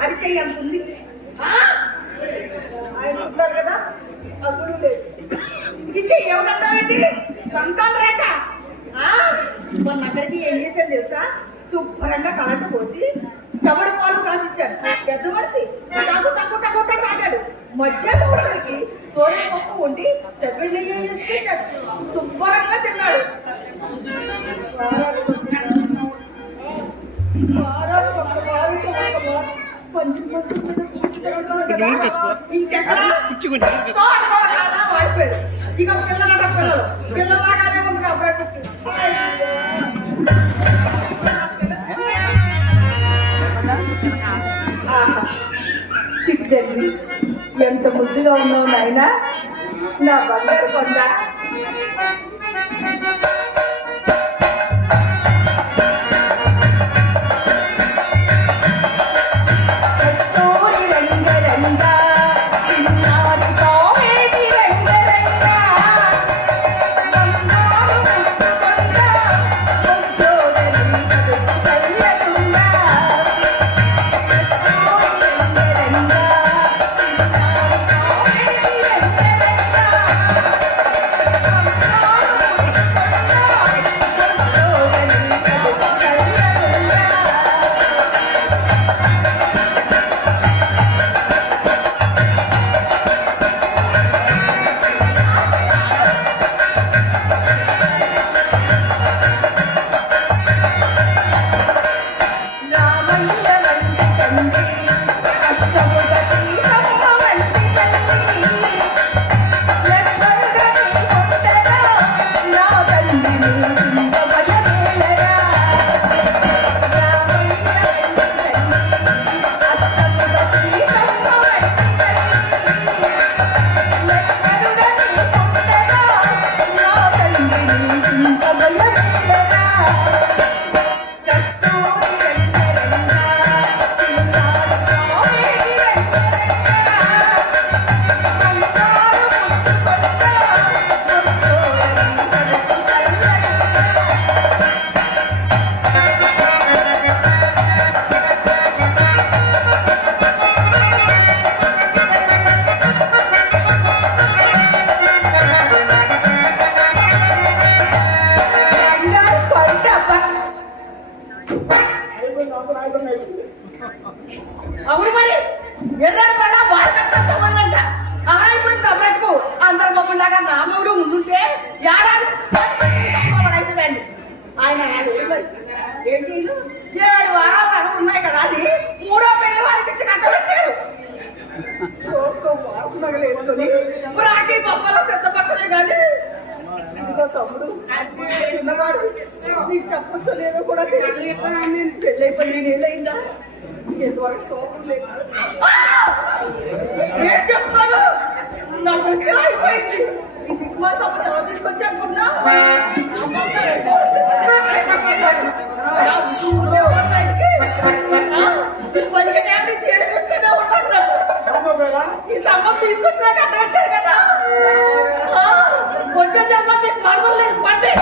అది చెయ్యంతుంది ఆ? ఆయన ఉంటారు కదా? అప్పుడు లేదు చిచ్చి ఏమన్నావేంటి సంతాన రేఖ. ఆ? మొన్న అక్కడికి ఏం చేశాను తెలుసా? శుభ్రంగా కరెంటు పోసి తమడు పాలు కాసిచ్చాను పెద్ద మనిషి. టాకు టకు టకు టకు తాగాడు మధ్యాహ్నం వచ్చేసరికి చోరీ పప్పు వండి తెప్పటి నెయ్యి వేసి శుభ్రంగా తిన్నాడు. ఇక పిల్లలట పిల్లలు పిల్లలాగానే ఉంది నా బ్రతుకు ఎంత ముద్దుగా ఉన్నావు నాయన. నా బంగారు కొండ నీకు లేదో కూడా తెలియదు పెళ్ళైపోయి నేను ఏళ్ళయిందా ఎంతవరకు సోపం లేదు నేను చెప్తాను. నా అయిపోయింది. ఈ దిక్కుమాల సంపద ఎవరు తీసుకొచ్చి అనుకున్నా పదిహేను ఏళ్ళ నుంచి ఏడిపిస్తూనే ఉంటాను ఈ సంపద తీసుకొచ్చినాక కదా? వచ్చే జన్మ మీకు మడవలేదు లేదు. పండి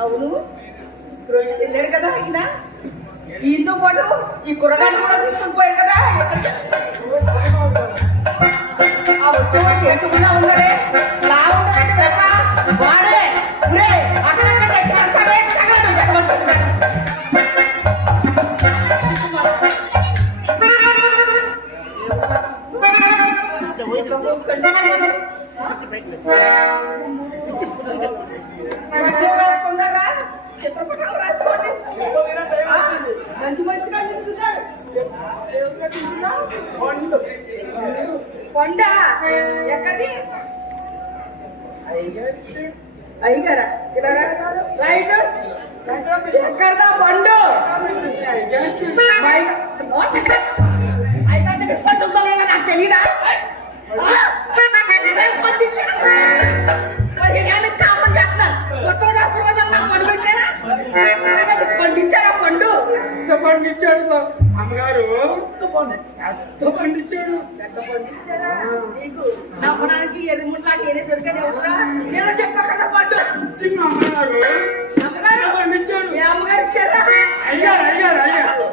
అవును. రోజు వెళ్ళాడు కదా ఈయన? ఈయనతో పాటు ఈ కుర్రగాడు కూడా తీసుకొని పోయాడు కదా? ఆ వచ్చేవాడు కూడా ఉన్నాడే లా ఉండదంటే వెనక మంచి మంచిగా నిల్చున్నాడు కొండ ఎక్కడి రైట్ ఎక్కడదా? పండు అయితే నాకు తెలీదా ఆ? పండు పెట్టారా? పండించాడు అమ్మగారు ఎంత పండించాడు ఎంత పండించారా? నీకు నమ్మడానికి ఎదుముట్లాకి ఏదే దొరికేది ఎవరురా? నేను పండు చిన్న అమ్మగారు అమ్మగారు పండించాడు అమ్మగారు ఇచ్చారా అయ్యారు అయ్యారు అయ్యారు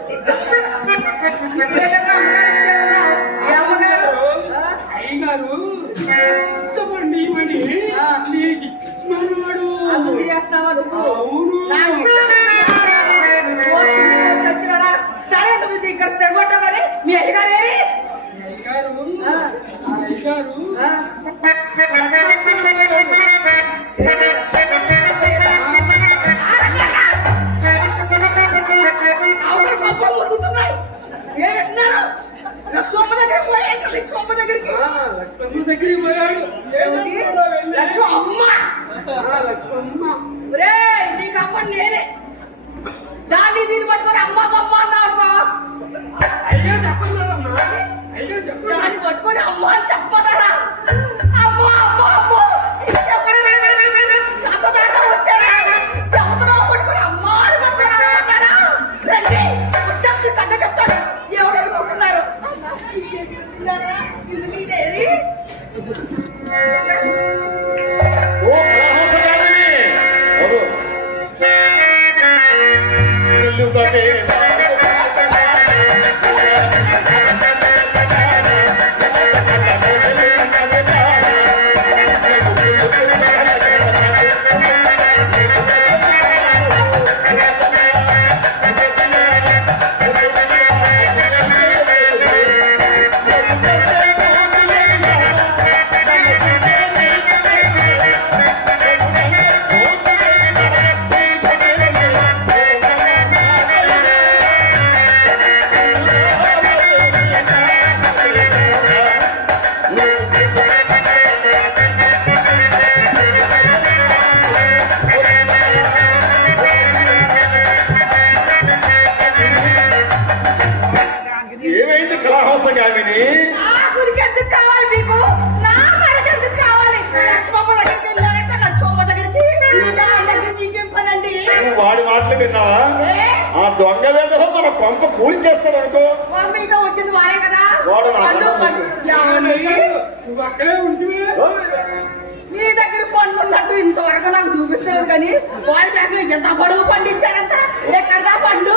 ఒరేయ్, నీకు అమ్మ నేనే. దాన్ని దీన్ని పట్టుకొని అమ్మ అమ్మ అన్నావు అయ్యో చెప్పలేదమ్మా అయ్యో చెప్పలేదు దాన్ని పట్టుకొని అమ్మ అని చెప్పగలరా? దొంగ వేదలో మన కొంప కూలి చేస్తాడు అనుకో మమ్మీతో వచ్చింది వాడే కదా వాడు? నువ్వు అక్కడే దగ్గర పండు ఉన్నట్టు ఇంతవరకు నాకు చూపించలేదు కానీ వాళ్ళ దగ్గర ఎంత పొడుగు పండించారంట ఎక్కడదా పండు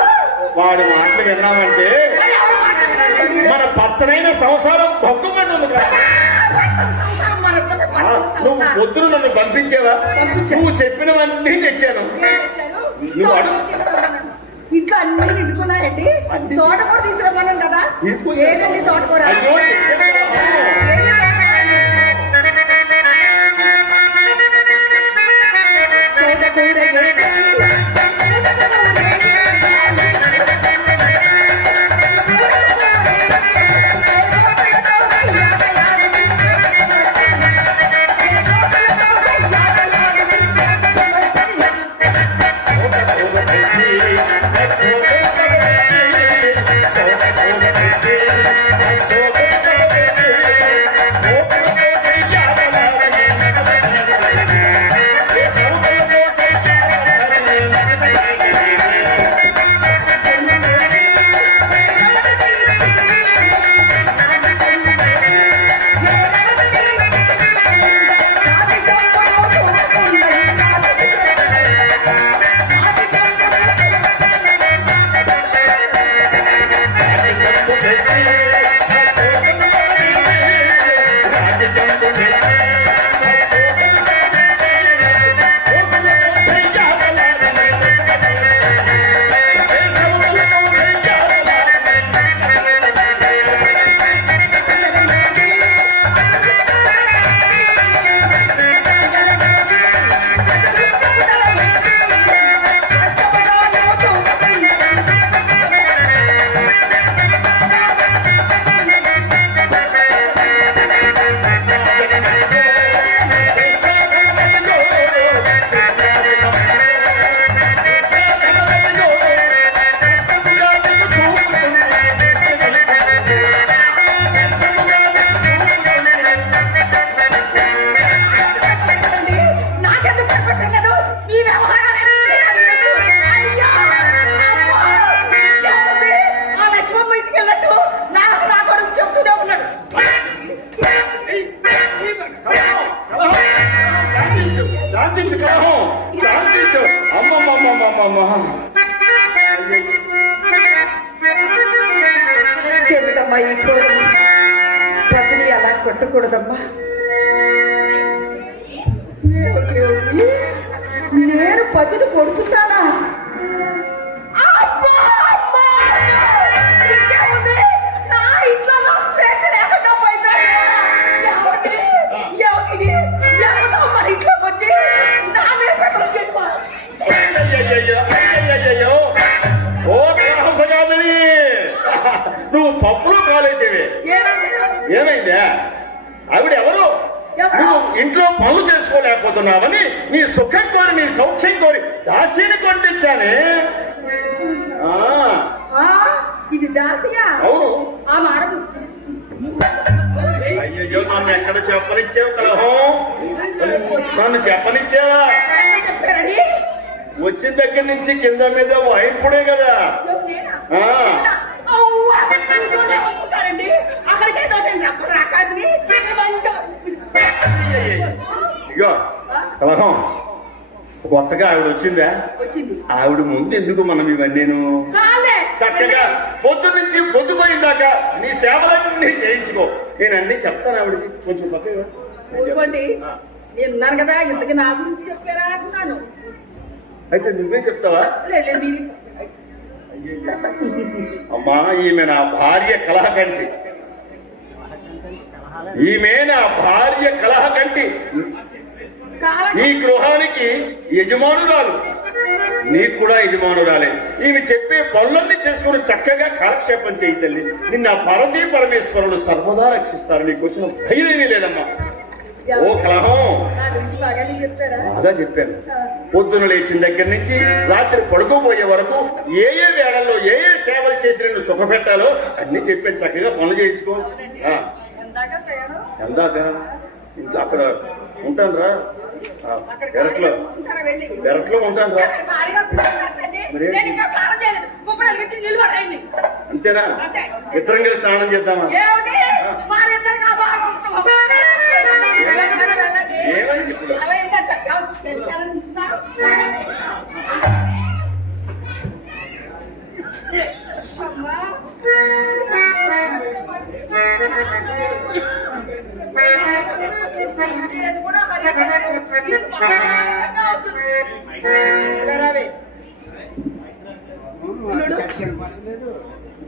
వాడి మాటలు విన్నామంటే? మన పచ్చనైన సంసారం బొక్కమండి ఉంది కదా నువ్వు. పొద్దున నన్ను పంపించేవా. నువ్వు చెప్పినవన్నీ తెచ్చాను? నువ్వు అడుగు. అన్ని నిండుకున్నాయండి. తోటకూర తీసుకురమ్మన్నాను కదా. ఏదండి తోటకూర? నేను కొడుతున్నానా ఇంట్లో పనులు చేసుకోలేకపోతున్నావని నీ సుఖం కోరి నీ సౌఖ్యం కోరి దాసిని ఆ, ఇది దాసియా? అవును. ఆ మాడం అయ్యయ్యో నన్ను ఎక్కడ చెప్పనిచ్చావు కలహం? నన్ను చెప్పనిచ్చావా? వచ్చిన దగ్గర నుంచి కింద మీద వాయింపుడే కదా. ఇగో కలహం. కొత్తగా ఆవిడ వచ్చిందా? ఆవిడ ముందు ఎందుకు మనం ఇవన్నీను? చాలే. చక్కగా పొద్దు నుంచి పొద్దుపోయిందాక నీ సేవలన్నీ చేయించుకో. నేను అన్ని చెప్తాను ఆవిడకి. కొంచెం నేను ఉన్నాను కదా ఇంతకి నా గురించి చెప్పారా అంటున్నాను? అయితే నువ్వే చెప్తావా? అమ్మా ఈమె నా భార్య కలహ కంటి ఈమె నా భార్య కలహ కంటి కాలం ఈ గృహానికి యజమానురాలు. నీకు కూడా యజమానురాలే. ఈమె చెప్పే పనులన్నీ చేసుకుని చక్కగా కాలక్షేపం చేయి తల్లి. నిన్న పరదీ పరమేశ్వరులు సర్వదా రక్షిస్తారు. నీకు వచ్చిన ధైర్యమే లేదమ్మా. ఓ కలహం. బాగా చెప్పాను. పొద్దున లేచిన దగ్గర నుంచి రాత్రి పడుకోబోయే వరకు ఏ ఏ వేళల్లో ఏ ఏ సేవలు చేసి నేను సుఖపెట్టాలో అన్ని చెప్పాను. చక్కగా పనులు చేయించుకో. ఎందాక ఇంకా అక్కడ ఉంటాను రా. పెరట్లో. పెరట్లో ఉంటాను అంతేనా? అంతే. ఇద్దరం కలిసి స్నానం చేద్దామా? ఏమిటి? వారిద్దరికి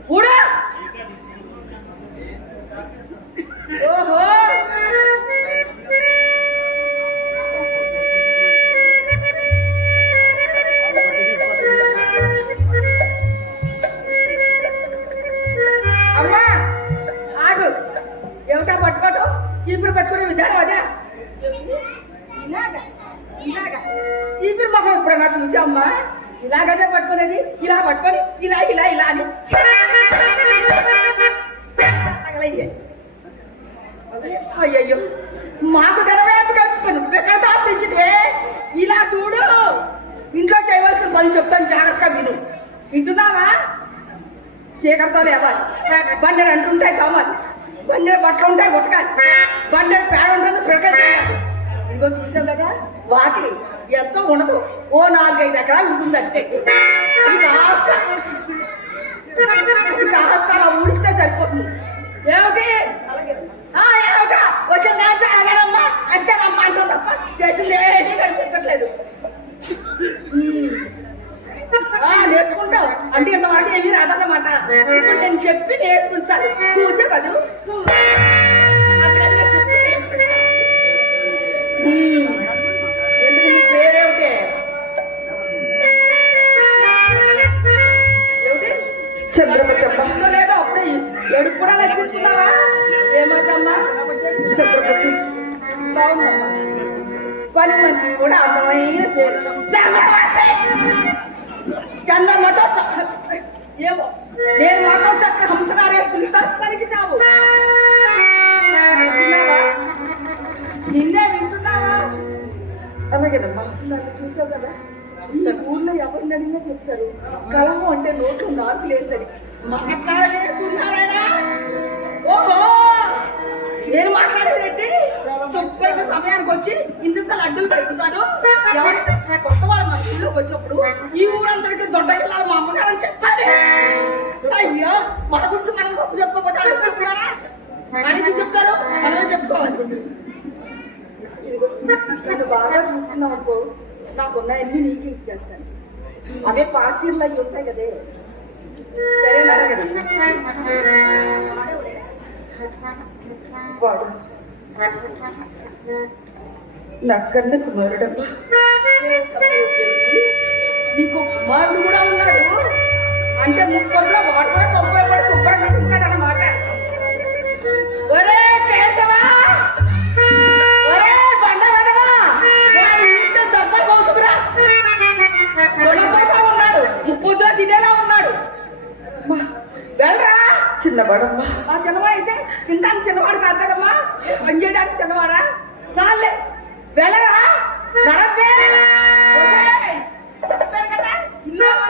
కూడా ఎప్పుడన్నా చూసామ్మా ఇలాగనే పట్టుకునేది? ఇలా పట్టుకొని ఇలా ఇలా ఇలా అని. అయ్యయ్యో. మాకు ధనవేపు దాపించితే ఇలా చూడు. ఇంట్లో చేయవలసిన పని చెప్తాను జాగ్రత్తగా విను. వింటున్నావా? చీకటితో లేవాలి. బండెడు అంటుంటాయి కావాలి బండెడు బట్టలు ఉంటాయి ఉతకాలి. బండెడు పేడ ఉంటుంది ప్రకృతి ఇంకో చూసాం కదా? వాకి ఎంతో ఉండదు? ఓ నాలుగైదు ఎకరాలు ఉంటుంది అంతే. అది కాస్త. కాస్త ఊడిస్తే సరిపోతుంది. ఏమిటి? ఏమిటా? వచ్చిన దాంట్లో అలాగేనమ్మా అంతేనమ్మా అంటాం తప్ప. చేసింది ఏమీ కనిపించట్లేదు. నేర్చుకుంటావు. అంటే ఇంత మాట ఏమీ రాదన్నమాట. ఇప్పుడు నేను చెప్పి నేర్పించాలి. చూసే కదా ఊర్లో ఎవరిని అడిగినా చెప్తారు. కలహం అంటే నోట్లు నాకు లేదని. మాట్లాడలేకున్నారా ఓహో! నేను మాట్లాడేది ఏంటి? సమయానికి వచ్చి ఇంత లడ్డూలు పెట్టుతాను ఎవరు కొత్త వాళ్ళ మా ఊళ్ళోకి వచ్చినప్పుడు ఈ ఊరందరికీ దొడ్డ వెళ్ళాలి మా అమ్మగారు చెప్పాలి. అయ్యో! మన గురించి మనం గొప్ప చెప్పుకోకపోతే వాళ్ళు చెప్తున్నారా? మనకి చెప్తారు? మనమే చెప్పుకోవాలి. బాగా చూసుకున్నాం అనుకో. నాకున్న అన్ని నీకే ఇచ్చేస్తాను. అవే పాచీర్లు అవి ఉంటాయి కదే. సరేనా? వాడు. నా కన్న కుమారుడమ్మా. నీకు కుమారుడు కూడా ఉన్నాడు? అంటే ముప్పై వాడు కూడా తొంభై వాడు శుభ్రంగా ಇಲ್ಲ ಬಡಮ್ಮ ಆ ಚೆನ್ನವಾಡ ಐತೆ ಇಂತಾಗ ಚೆನ್ನವಾಡ ಕಾಡ್ತಾರಮ್ಮ ಅಂಜೇಡಾಗ ಚೆನ್ನವಾಡ ಸಾಲೆ ಬೆಳಗ ನಡಪೇ ಇನ್ನೊಬ್ಬ